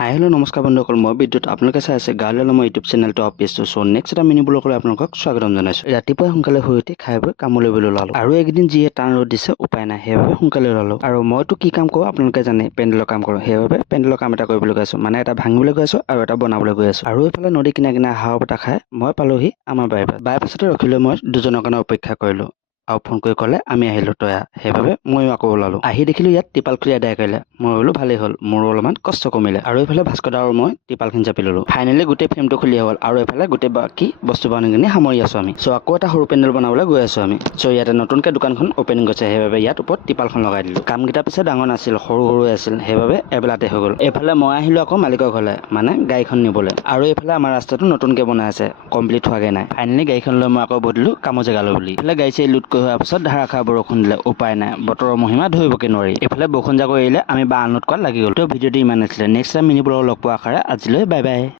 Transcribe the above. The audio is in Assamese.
হাই হেল্ল' নমস্কাৰ বন্ধুসকল, মই বিদ্যুৎ। আপোনালোকে চাই আছে গাঁৱলীয়া মই ইউটিউব চেনেলটো অফ পেজটো। চ' নেক্সট এটা মিনি ব্লগলৈ আপোনালোকক স্বাগতম জনাইছোঁ। ৰাতিপুৱা সোনকালে শুই উঠি খাই বৈ কামলৈ ওলালোঁ। আৰু এইকেইদিন যিয়ে টান ৰ'দ দিছে উপায় নাই, সেইবাবে সোনকালে ওলালোঁ। আৰু মইতো কি কাম কৰোঁ আপোনালোকে জানে, পেণ্ডেলৰ কাম কৰোঁ। সেইবাবে পেণ্ডেলৰ কাম এটা কৰিবলৈ গৈ আছোঁ, মানে এটা ভাঙিবলৈ গৈ আছোঁ আৰু এটা বনাবলৈ গৈ আছোঁ। আৰু এইফালে নদী কিনাৰে কিনাৰে হাৱা বতাহ খাই মই পালোহি আমাৰ বাইপাছতে ৰখিলৈ মই দুজনৰ কাৰণে অপেক্ষা কৰিলোঁ। আৰু ফোন কৰি ক'লে আমি আহিলোঁ তয়া, সেইবাবে ময়ো আকৌ ওলালোঁ। আহি দেখিলোঁ ইয়াত টিপাল খুলি আদায় কৰিলে। মই বোলো ভালেই হ'ল, মোৰো অলপমান কষ্ট কমিলে। আৰু এইফালে ভাস্কৰ আৰু মই টিপালখিনি জাপি ল'লোঁ। ফাইনেলি গোটেই ফ্ৰেমটো খুলি হ'ল আৰু এইফালে গোটেই বাকী বস্তু বাহানিখিনি সামৰি আছোঁ আমি। চ' আকৌ এটা সৰু পেণ্ডেল বনাবলৈ গৈ আছোঁ আমি। চ' ইয়াতে নতুনকৈ দোকানখন অপেনিং কৰিছে, সেইবাবে ইয়াত ওপৰত টিপালখন লগাই দিলোঁ। কামকেইটা পিছে ডাঙৰ নাছিল, সৰু সৰু আছিল, সেইবাবে এবেলাতে হৈ গ'ল। এইফালে মই আহিলোঁ আকৌ মালিকৰ ঘৰলৈ, মানে গাড়ীখন নিবলৈ। আৰু এইফালে আমাৰ ৰাস্তাটো নতুনকৈ বনাই আছে, কমপ্লিট হোৱাগৈ নাই। ফাইনেলি গাড়ীখন লৈ মই আকৌ বদলিলোঁ কামৰ জেগালৈ বুলি। এইফালে গাড়ী চাড়ী লোড কৰি হোৱাৰ পিছত ধাৰাসাৰ বৰষুণ দিলে, উপায় নাই, বতৰৰ মহিমা ধৰিবকে নোৱাৰি। এইফালে বৰষুণ জাকৈ এৰিলে আমি বাঁহ লোড কৰাত লাগি গ'ল। তো ভিডিঅ'টো ইমান আছিলে। নেক্সট টাইম মিনি ব্লগত লগ পোৱাৰ আশাৰে আজিলৈ বাই বাই।